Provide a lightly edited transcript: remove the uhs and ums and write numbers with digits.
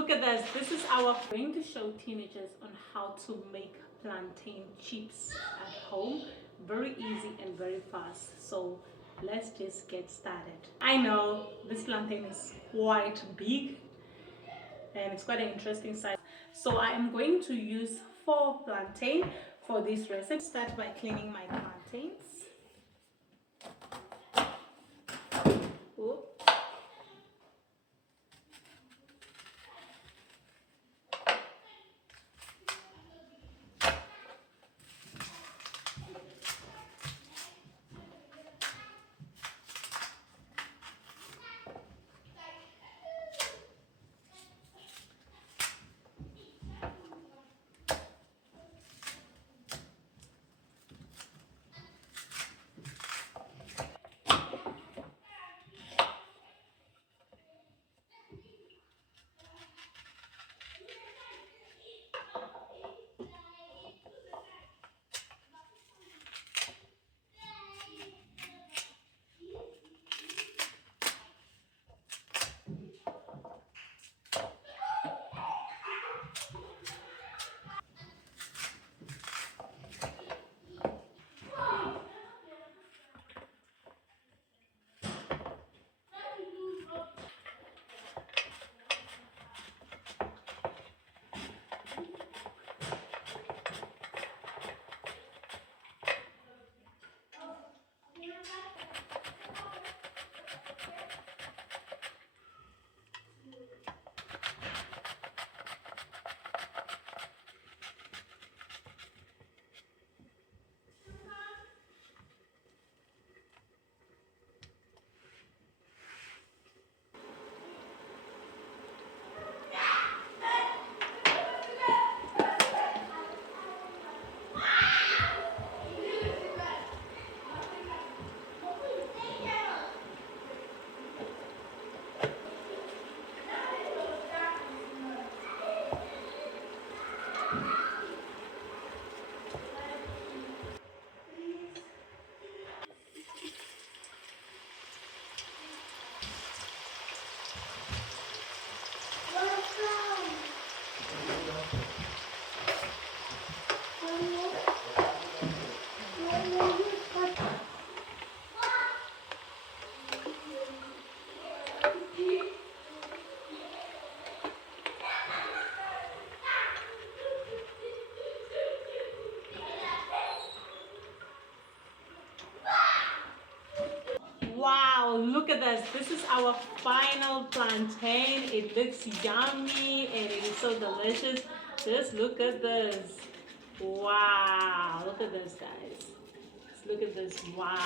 look at this. This is our going to show teenagers on how to make plantain chips at home. Very easy and very fast. So let's just get started. I know this plantain is quite big and it's quite an interesting size. So I am going to use 4 plantain for this recipe. Start by cleaning my plantains. Oops. Wow, look at this. This is our final plantain. It looks yummy and it is so delicious. Just look at this. Wow, look at this, guys. Just look at this. Wow.